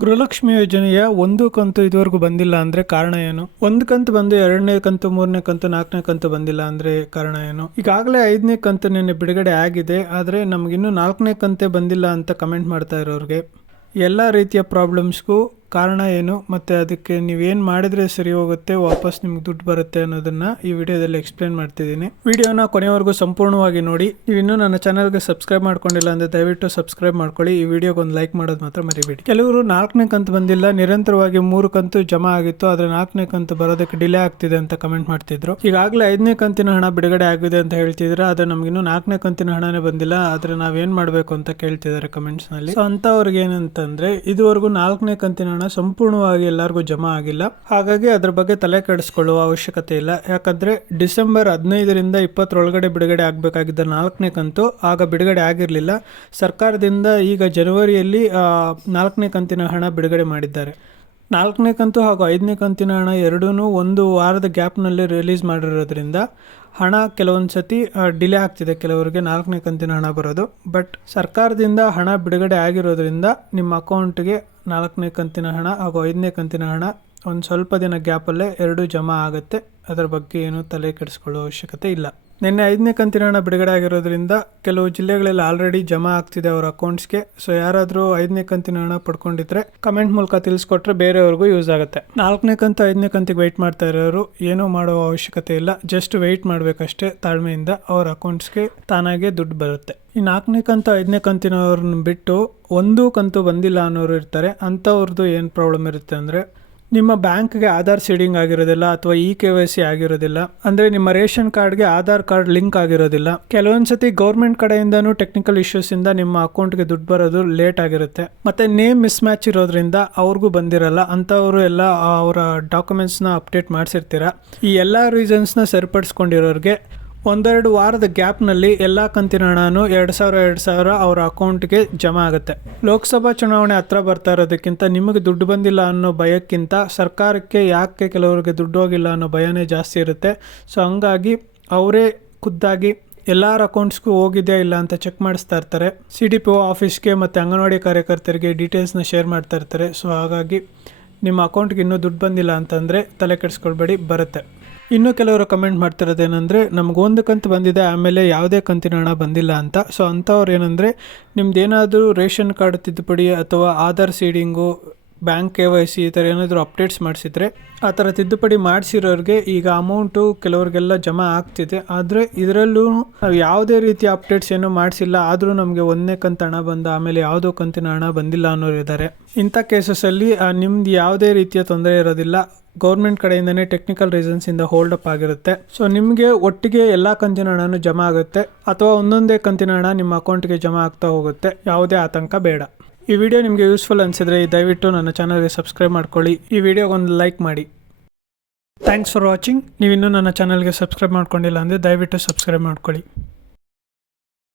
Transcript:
ಗೃಹಲಕ್ಷ್ಮಿ ಯೋಜನೆಯ ಒಂದು ಕಂತು ಇದುವರೆಗೂ ಬಂದಿಲ್ಲ ಅಂದ್ರೆ ಕಾರಣ ಏನು? ಒಂದು ಕಂತು ಬಂದು ಎರಡನೇ ಕಂತು, ಮೂರನೇ ಕಂತು, ನಾಲ್ಕನೇ ಕಂತು ಬಂದಿಲ್ಲ ಅಂದ್ರೆ ಕಾರಣ ಏನು? ಈಗಾಗಲೇ ಐದನೇ ಕಂತು ನಿನ್ನೆ ಬಿಡುಗಡೆ ಆಗಿದೆ, ಆದ್ರೆ ನಮಗಿನ್ನೂ ನಾಲ್ಕನೇ ಕಂತೆ ಬಂದಿಲ್ಲ ಅಂತ ಕಮೆಂಟ್ ಮಾಡ್ತಾ ಇರೋರಿಗೆ. ಎಲ್ಲ ರೀತಿಯ ಪ್ರಾಬ್ಲಮ್ಸ್ಗೂ ಕಾರಣ ಏನು, ಮತ್ತು ಅದಕ್ಕೆ ನೀವೇನು ಮಾಡಿದರೆ ಸರಿ ಹೋಗುತ್ತೆ, ವಾಪಸ್ ನಿಮ್ಗೆ ದುಡ್ಡು ಬರುತ್ತೆ ಅನ್ನೋದನ್ನು ಈ ವಿಡಿಯೋದಲ್ಲಿ ಎಕ್ಸ್ಪ್ಲೇನ್ ಮಾಡ್ತಿದ್ದೀನಿ. ವಿಡಿಯೋನ ಕೊನೆವರೆಗೂ ಸಂಪೂರ್ಣವಾಗಿ ನೋಡಿ. ನೀವು ಇನ್ನೂ ನನ್ನ ಚಾನಲ್ಗೆ ಸಬ್ಸ್ಕ್ರೈಬ್ ಮಾಡ್ಕೊಂಡಿಲ್ಲ ಅಂದರೆ ದಯವಿಟ್ಟು ಸಬ್ಸ್ಕ್ರೈಬ್ ಮಾಡ್ಕೊಳ್ಳಿ. ಈ ವಿಡಿಯೋಗೆ ಒಂದು ಲೈಕ್ ಮಾಡೋದು ಮಾತ್ರ ಮರಿಬೇಡಿ. ಕೆಲವರು ನಾಲ್ಕನೇ ಕಂತು ಬಂದಿಲ್ಲ, ನಿರಂತರವಾಗಿ ಮೂರು ಕಂತು ಜಮಾ ಆಗಿತ್ತು, ಆದರೆ ನಾಲ್ಕನೇ ಕಂತು ಬರೋದಕ್ಕೆ ಡಿಲೇ ಆಗ್ತಿದೆ ಅಂತ ಕಮೆಂಟ್ ಮಾಡ್ತಿದ್ರು. ಈಗಾಗಲೇ ಐದನೇ ಕಂತಿನ ಹಣ ಬಿಡುಗಡೆ ಆಗಿದೆ ಅಂತ ಹೇಳ್ತಿದ್ರೆ ಆದರೆ ನಮಗಿನ್ನೂ ನಾಲ್ಕನೇ ಕಂತಿನ ಹಣನೇ ಬಂದಿಲ್ಲ, ಆದರೆ ನಾವೇನು ಮಾಡಬೇಕು ಅಂತ ಕೇಳ್ತಿದ್ದಾರೆ ಕಮೆಂಟ್ಸ್ನಲ್ಲಿ ಸೊ ಅಂಥವ್ರಿಗೆ ಏನಂತಂದ್ರೆ ಇದುವರೆಗೂ ನಾಲ್ಕನೇ ಕಂತಿನ ಹಣ ಸಂಪೂರ್ಣವಾಗಿ ಎಲ್ಲರಿಗೂ ಜಮಾ ಆಗಿಲ್ಲ. ಹಾಗಾಗಿ ಅದ್ರ ಬಗ್ಗೆ ತಲೆ ಕೆಡಿಸ್ಕೊಳ್ಳುವ ಅವಶ್ಯಕತೆ ಇಲ್ಲ. ಯಾಕಂದ್ರೆ ಡಿಸೆಂಬರ್ ಹದಿನೈದರಿಂದ ಇಪ್ಪತ್ತರೊಳಗಡೆ ಬಿಡುಗಡೆ ಆಗಬೇಕಾಗಿದ್ದ ನಾಲ್ಕನೇ ಕಂತು ಆಗ ಬಿಡುಗಡೆ ಆಗಿರಲಿಲ್ಲ. ಸರ್ಕಾರದಿಂದ ಈಗ ಜನವರಿಯಲ್ಲಿ ನಾಲ್ಕನೇ ಕಂತಿನ ಹಣ ಬಿಡುಗಡೆ ಮಾಡಿದ್ದಾರೆ. ನಾಲ್ಕನೇ ಕಂತು ಹಾಗೂ ಐದನೇ ಕಂತಿನ ಹಣ ಎರಡೂ ಒಂದು ವಾರದ ಗ್ಯಾಪ್ನಲ್ಲಿ ರಿಲೀಸ್ ಮಾಡಿರೋದ್ರಿಂದ ಹಣ ಕೆಲವೊಂದು ಸತಿ ಡಿಲೇ ಆಗ್ತಿದೆ. ಕೆಲವರಿಗೆ ನಾಲ್ಕನೇ ಕಂತಿನ ಹಣ ಬರೋದು. ಬಟ್ ಸರ್ಕಾರದಿಂದ ಹಣ ಬಿಡುಗಡೆ ಆಗಿರೋದ್ರಿಂದ ನಿಮ್ಮ ಅಕೌಂಟ್ಗೆ ನಾಲ್ಕನೇ ಕಂತಿನ ಹಣ ಹಾಗೂ ಐದನೇ ಕಂತಿನ ಹಣ ಒಂದು ಸ್ವಲ್ಪ ದಿನ ಗ್ಯಾಪಲ್ಲೇ ಎರಡೂ ಜಮಾ ಆಗುತ್ತೆ. ಅದರ ಬಗ್ಗೆ ಏನು ತಲೆ ಕೆಡಿಸ್ಕೊಳ್ಳೋ ಅವಶ್ಯಕತೆ ಇಲ್ಲ. ನಿನ್ನೆ ಐದನೇ ಕಂತಿನ ಹಣ ಬಿಡುಗಡೆ ಆಗಿರೋದ್ರಿಂದ ಕೆಲವು ಜಿಲ್ಲೆಗಳಲ್ಲಿ ಆಲ್ರೆಡಿ ಜಮಾ ಆಗ್ತಿದೆ ಅವರ ಅಕೌಂಟ್ಸ್ಗೆ ಸೊ ಯಾರಾದರೂ ಐದನೇ ಕಂತಿನ ಹಣ ಪಡ್ಕೊಂಡಿದ್ರೆ ಕಮೆಂಟ್ ಮೂಲಕ ತಿಳಿಸ್ಕೊಟ್ರೆ ಬೇರೆಯವ್ರಿಗೂ ಯೂಸ್ ಆಗುತ್ತೆ. ನಾಲ್ಕನೇ ಕಂತು ಐದನೇ ಕಂತಿಗೆ ವೆಯ್ಟ್ ಮಾಡ್ತಾ ಇರೋರು ಏನೂ ಮಾಡೋ ಅವಶ್ಯಕತೆ ಇಲ್ಲ. ಜಸ್ಟ್ ವೆಯ್ಟ್ ಮಾಡಬೇಕಷ್ಟೇ ತಾಳ್ಮೆಯಿಂದ ಅವ್ರ ಅಕೌಂಟ್ಸ್ಗೆ ತಾನಾಗೆ ದುಡ್ಡು ಬರುತ್ತೆ. ಈ ನಾಲ್ಕನೇ ಕಂತು ಐದನೇ ಕಂತಿನವ್ರನ್ನ ಬಿಟ್ಟು ಒಂದೂ ಕಂತು ಬಂದಿಲ್ಲ ಅನ್ನೋರು ಇರ್ತಾರೆ. ಅಂಥವ್ರದ್ದು ಏನು ಪ್ರಾಬ್ಲಮ್ ಇರುತ್ತೆ ಅಂದರೆ ನಿಮ್ಮ ಬ್ಯಾಂಕ್ಗೆ ಆಧಾರ್ ಸೀಡಿಂಗ್ ಆಗಿರೋದಿಲ್ಲ ಅಥವಾ ಇ ಕೆ ವೈ ಸಿ ಆಗಿರೋದಿಲ್ಲ, ಅಂದರೆ ನಿಮ್ಮ ರೇಷನ್ ಕಾರ್ಡ್ಗೆ ಆಧಾರ್ ಕಾರ್ಡ್ ಲಿಂಕ್ ಆಗಿರೋದಿಲ್ಲ. ಕೆಲವೊಂದು ಸತಿ ಗೌರ್ಮೆಂಟ್ ಕಡೆಯಿಂದನೂ ಟೆಕ್ನಿಕಲ್ ಇಶ್ಯೂಸಿಂದ ನಿಮ್ಮ ಅಕೌಂಟ್ಗೆ ದುಡ್ಡು ಬರೋದು ಲೇಟ್ ಆಗಿರುತ್ತೆ. ಮತ್ತು ನೇಮ್ ಮಿಸ್ ಮ್ಯಾಚ್ ಇರೋದ್ರಿಂದ ಅವ್ರಿಗೂ ಬಂದಿರಲ್ಲ, ಅಂಥವರು ಎಲ್ಲ ಅವರ ಡಾಕ್ಯುಮೆಂಟ್ಸ್ನ ಅಪ್ಡೇಟ್ ಮಾಡಿಸಿರ್ತೀರ. ಈ ಎಲ್ಲ ರೀಸನ್ಸ್ನ ಸರಿಪಡಿಸ್ಕೊಂಡಿರೋರಿಗೆ ಒಂದೆರಡು ವಾರದ ಗ್ಯಾಪ್ನಲ್ಲಿ ಎಲ್ಲ ಕಂತಿನ ಹಣನೂ ಎರಡು ಸಾವಿರ ಎರಡು ಸಾವಿರ ಅವರ ಅಕೌಂಟ್ಗೆ ಜಮಾ ಆಗುತ್ತೆ. ಲೋಕಸಭಾ ಚುನಾವಣೆ ಹತ್ರ ಬರ್ತಾ ಇರೋದಕ್ಕಿಂತ ನಿಮಗೆ ದುಡ್ಡು ಬಂದಿಲ್ಲ ಅನ್ನೋ ಭಯಕ್ಕಿಂತ ಸರ್ಕಾರಕ್ಕೆ ಯಾಕೆ ಕೆಲವರಿಗೆ ದುಡ್ಡು ಹೋಗಿಲ್ಲ ಅನ್ನೋ ಭಯನೇ ಜಾಸ್ತಿ ಇರುತ್ತೆ. ಸೊ ಹಂಗಾಗಿ ಅವರೇ ಖುದ್ದಾಗಿ ಎಲ್ಲರ ಅಕೌಂಟ್ಸ್ಗೂ ಹೋಗಿದೆಯಾ ಇಲ್ಲ ಅಂತ ಚೆಕ್ ಮಾಡಿಸ್ತಾ ಇರ್ತಾರೆ. ಸಿ ಡಿ ಪಿ ಒ ಆಫೀಸ್ಗೆ ಮತ್ತು ಅಂಗನವಾಡಿ ಕಾರ್ಯಕರ್ತರಿಗೆ ಡೀಟೇಲ್ಸ್ನ ಶೇರ್ ಮಾಡ್ತಾ ಇರ್ತಾರೆ. ಸೊ ಹಾಗಾಗಿ ನಿಮ್ಮ ಅಕೌಂಟ್ಗೆ ಇನ್ನೂ ದುಡ್ಡು ಬಂದಿಲ್ಲ ಅಂತಂದರೆ ತಲೆ ಕೆಡಿಸ್ಕೊಳ್ಬೇಡಿ, ಬರುತ್ತೆ. ಇನ್ನು ಕೆಲವರು ಕಮೆಂಟ್ ಮಾಡ್ತಿರೋದೇನೆಂದರೆ, ನಮಗೊಂದು ಕಂತು ಬಂದಿದೆ, ಆಮೇಲೆ ಯಾವುದೇ ಕಂತಿನ ಹಣ ಬಂದಿಲ್ಲ ಅಂತ. ಸೊ ಅಂಥವ್ರು ಏನಂದರೆ ನಿಮ್ದು ಏನಾದರೂ ರೇಷನ್ ಕಾರ್ಡ್ ತಿದ್ದುಪಡಿ ಅಥವಾ Aadhaar seeding bank K Y C ಈ ಥರ ಏನಾದರೂ ಅಪ್ಡೇಟ್ಸ್ ಮಾಡಿಸಿದ್ರೆ ಆ ಥರ ತಿದ್ದುಪಡಿ ಮಾಡಿಸಿರೋರಿಗೆ ಈಗ ಅಮೌಂಟು ಕೆಲವರಿಗೆಲ್ಲ ಜಮಾ ಆಗ್ತಿದೆ. ಆದರೆ ಇದರಲ್ಲೂ ನಾವು ಯಾವುದೇ ರೀತಿಯ ಅಪ್ಡೇಟ್ಸ್ ಏನೂ ಮಾಡಿಸಿಲ್ಲ. ಆದರೂ ನಮಗೆ ಒಂದನೇ ಕಂತು ಹಣ ಬಂದ, ಆಮೇಲೆ ಯಾವುದೋ ಕಂತಿನ ಹಣ ಬಂದಿಲ್ಲ ಅನ್ನೋರು ಇದ್ದಾರೆ. ಇಂಥ ಕೇಸಸಲ್ಲಿ ನಿಮ್ದು ಯಾವುದೇ ರೀತಿಯ ತೊಂದರೆ ಇರೋದಿಲ್ಲ. ಗೌರ್ಮೆಂಟ್ ಕಡೆಯಿಂದನೇ ಟೆಕ್ನಿಕಲ್ ರೀಸನ್ಸಿಂದ ಹೋಲ್ಡ್ ಅಪ್ ಆಗಿರುತ್ತೆ. ಸೊ ನಿಮಗೆ ಒಟ್ಟಿಗೆ ಎಲ್ಲ ಕಂತಿನ ಹಣನೂ ಜಮಾ ಆಗುತ್ತೆ. ಅಥವಾ ಒಂದೊಂದೇ ಕಂತಿನ ಹಣ ನಿಮ್ಮ ಅಕೌಂಟ್ಗೆ ಜಮಾ ಆಗ್ತಾ ಹೋಗುತ್ತೆ. ಯಾವುದೇ ಆತಂಕ ಬೇಡ. ಈ ವಿಡಿಯೋ ನಿಮಗೆ ಯೂಸ್ಫುಲ್ ಅನಿಸಿದ್ರೆ ದಯವಿಟ್ಟು ನನ್ನ ಚಾನಲ್ಗೆ ಸಬ್ಸ್ಕ್ರೈಬ್ ಮಾಡ್ಕೊಳ್ಳಿ. ಈ ವಿಡಿಯೋಗೊಂದು ಲೈಕ್ ಮಾಡಿ. ಥ್ಯಾಂಕ್ಸ್ ಫಾರ್ ವಾಚಿಂಗ್ ನೀವಿನ್ನೂ ನನ್ನ ಚಾನಲ್ಗೆ ಸಬ್ಸ್ಕ್ರೈಬ್ ಮಾಡ್ಕೊಂಡಿಲ್ಲ ಅಂದರೆ ದಯವಿಟ್ಟು ಸಬ್ಸ್ಕ್ರೈಬ್ ಮಾಡ್ಕೊಳ್ಳಿ.